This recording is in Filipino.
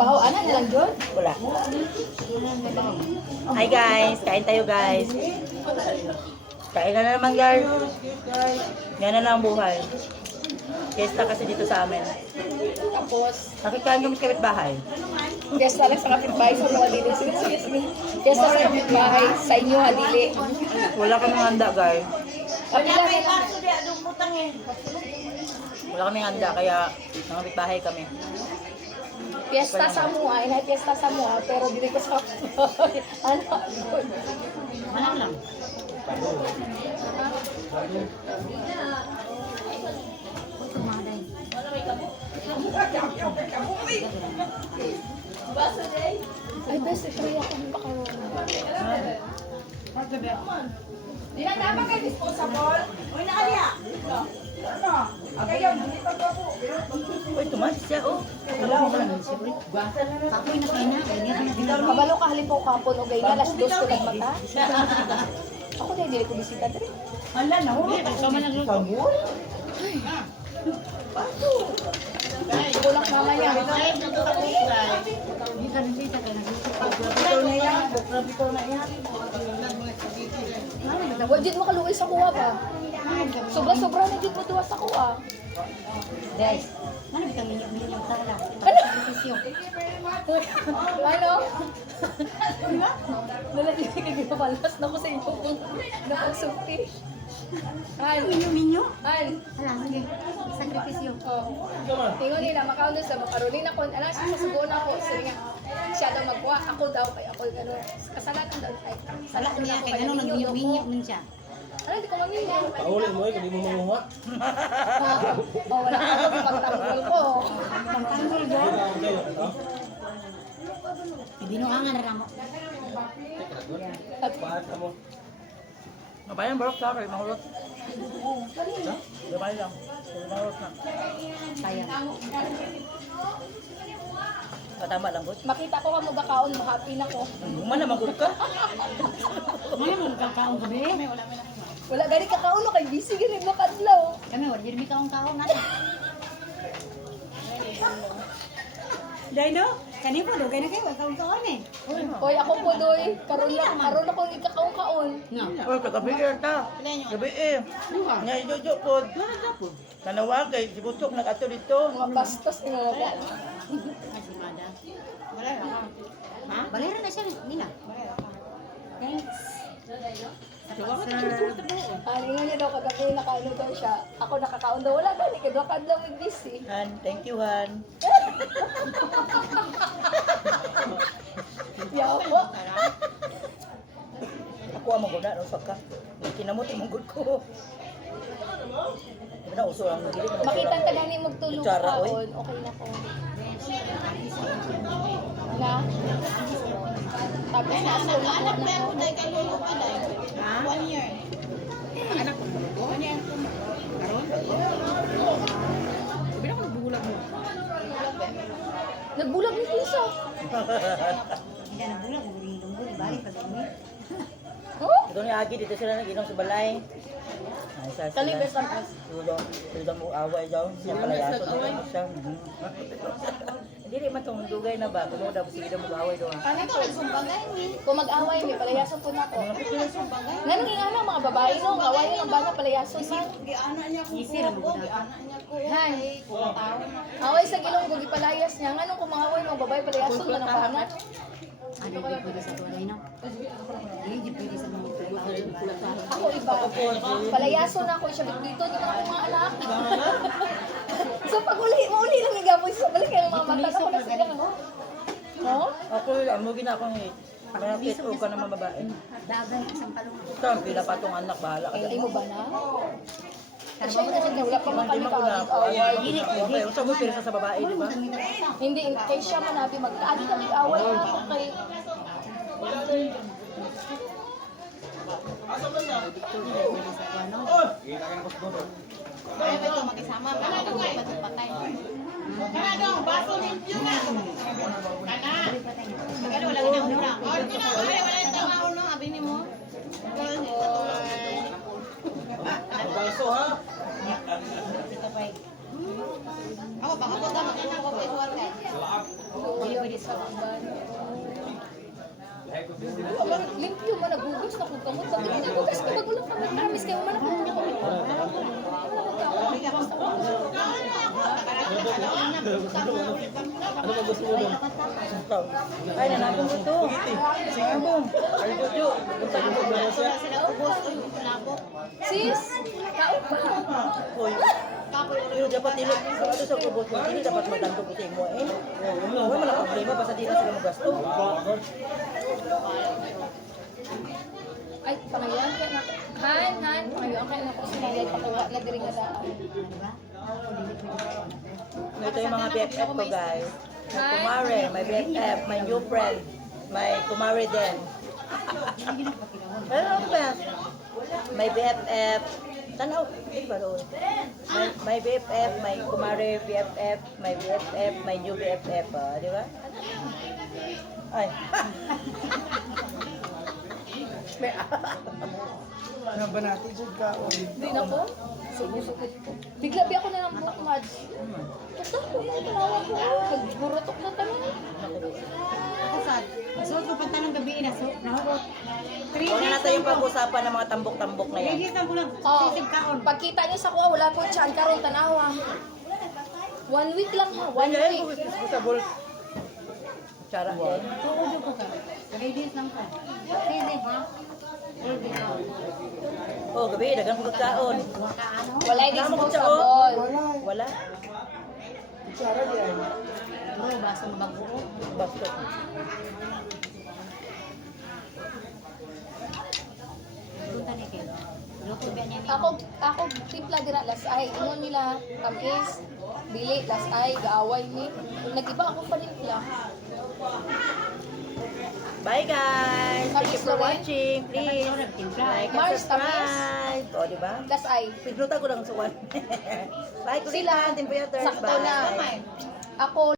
trabaho. Ano na lang, John? Wala. Hi guys, kain tayo guys. Kain na naman guys. Yan na lang ang buhay. Fiesta kasi dito sa amin. Tapos, Nakikain kami sa kapitbahay. fiesta lang sa kapitbahay sa mga dili. Sige. Fiesta sa kapitbahay sa inyo, hadili. Wala kaming handa guys. Kapila na lang. Wala kaming handa kaya mga kapitbahay kami. Fiesta sa mua, inay fiesta sa mua, pero dili ko sa ano? Manang lang. Ay, best, try ako ng macaroni. Di na naman kayo disposable. Uy, nakaliya. Ano? Agayon, hindi pa po. Uy, tumatis siya oh. Kabalo ka halipo kapon o gay na, las dos ko lang mata. Ako na dili ko bisita dre. Hala, nahulog. Sabon? Kulak naman yan. Bukra na yan. Bukra na yan. Wajid mo kaluoy sa kuha pa. Sobra-sobra na dito duwa sa kuha. Guys, ano ba kami yung tala? Ano? Nalagay ka ginapalas na ko sa inyo kung napagsukti. An? Minyo? An? Hala, sige. Sakripisyo. Oh. Tingon nila, makaon sa makaroni na kon. Anak, sasugo na ako. Sige nga. Siya daw magkuha. Ako daw kay ako gano'n. Kasalanan daw. Ay, Sala niya, kaya gano'n nag-minyo nun siya. Ano, di ko maminyo. Paulin mo hindi mo manguha. Oh, wala ka ako pagtanggol ko. Pagtanggol dyan. Ibinuangan na lang mo. Paat mo. Mabayan barok sa akin, mahulot. Gabay lang. Mahulot na. Kaya. Patama lang ko. Makita ko ka mo bakaon, happy na ko. Mana magulot ka? Ano mo kakaon gabi? Wala gani kakaon no kay busy gani makadlaw. Kami, wala din kaon na. Dahil no? Kani po, dugay na kayo, kaon eh. Oy, ako po doy, karon ako ikakaon-kaon. No. Uy, kagabi ta. Gabi eh. Nga ijojo po. Nanawagay, si Butok nag-ato dito. Mga bastos ni mga ko. Asimada. Balera ka. Ha? Balera na siya, Nina. Thanks. Ano nga niya daw kagabi nakaano daw siya. Ako nakakaon daw wala gani kay kadlaw with busy. Han, thank you Han. Ya ako. Ako ang maguna no pagka. Kinamot ang gud ko. Di na uso ang gili. Makita ta gani magtulog Kutsara, oy. kaon, okay na ko. Na. Tapos na ako na ako. Ha? 1 year. Anak ko mo. Ano yan ko? Karon? Sabi na ko nagbugulag mo. Nagbulag ni Tisa. Hindi na nagbulag, nagbulag. Bari pa kami. Oh? Ito ni Agi dito sila nag-inom sa balay. Ay, sa Talibes ang as. Tulo mo away daw. Siya pala yaso daw siya. Hindi rin man itong dugay na ba? Kung daw sige daw mag-away daw. Ano to? Kung mag-away, may palayason po na ako. Ganun yung ano, mga babae no, away ng bana palayason man. Easy lang mo na. Hay. Away sa gilong gugi palayas niya. Ganun kung mga away mga babae palayason man ang bana. Ano di pwede sa tuwalay no? Hindi di pwede sa mga tuwalay. Ako iba. Palayason ako siya dito ni mga mga anak. So pag uli lang igapoy sa balik ang mga mata ko na sila. No? Ako, ang mugi na akong malapit o ka naman babae. Dagan isang palong. Ito, ang pila pa itong anak, bahala ka Ay dyan. mo ba na? Kasi na wala pa Hindi man ko na away. Okay, usa mo pirsa sa babae, di ba? Hindi, kay siya manabi magkaadi kami away na ako kay Kaya ba ito makisama? Patay. Kanadong, baso limpyo na. Kana. Magano, wala ka na una. Wala ito nga uno, abini mo. Baso ha. Ako, baka po dapat ko ko isuwat ka. Pwede sa uban. Limpyo man, nagugas na kung kamot. Pag hindi nagugas ka, magulang ka. Promise kayo man ako. Ano ba gusto mo doon? Ay, nanabong ko ito. Nanabong. Ay, Jojo. Punta ko sa Malaysia. Sila ubos ko yung labok. Sis, kaon pa. Hoy. Pero dapat ilo, ano sa kubot mo, hindi dapat magdandog ito mo eh. Wala man ang problema, basta di na sila magasto. Ay, pangayon kaya na. Han, pangayon kaya na ko sinagay patuwa na diri nga daan. Ito yung mga BFF ko guys. My kumare, my BFF, my new friend, my kumare din. Ano ba? My BFF, tanaw, ba doon? My BFF, my kumare BFF, my BFF, my new BFF, di ba? Ay. Ano ba natin dyan ka? Di na po. Sumusukit ko. Bigla ako na ng buhok, Mads. Tutok ko na, tanawa ko. Nagburotok na tanong. Kasad. Suot ko panta ng gabi na suot. Nahurot. Huwag na natin yung pag-usapan ng mga tambok-tambok na yan. Ligitan ko lang. Oh, Sisig kaon. pagkita niyo sa kuha, wala po dyan. Karoon, tanawa. 1 week lang ha, 1 Ay, week. sa bol. Tsara din. Tuudo ko ka. Ladies lang ka. Sisig ha. Sisig ha. Oh, gabi, dagang pagkaon. Kaano? Wala yung disposable. Wala. Bro, baso mabago. Basto. Punta ni Ken. Luto ba niya ni? Ako timpla dira las ay ingon nila tamis dili las ay gaaway ni nagiba ako panimpla. Bye guys! Thank you for Tamis, watching. Please like and Mars, subscribe. O, diba? Las ay Pigluta ko lang sa one. Bye, sila Kulitan. Team Puyaters. sakto na. Bye. Ako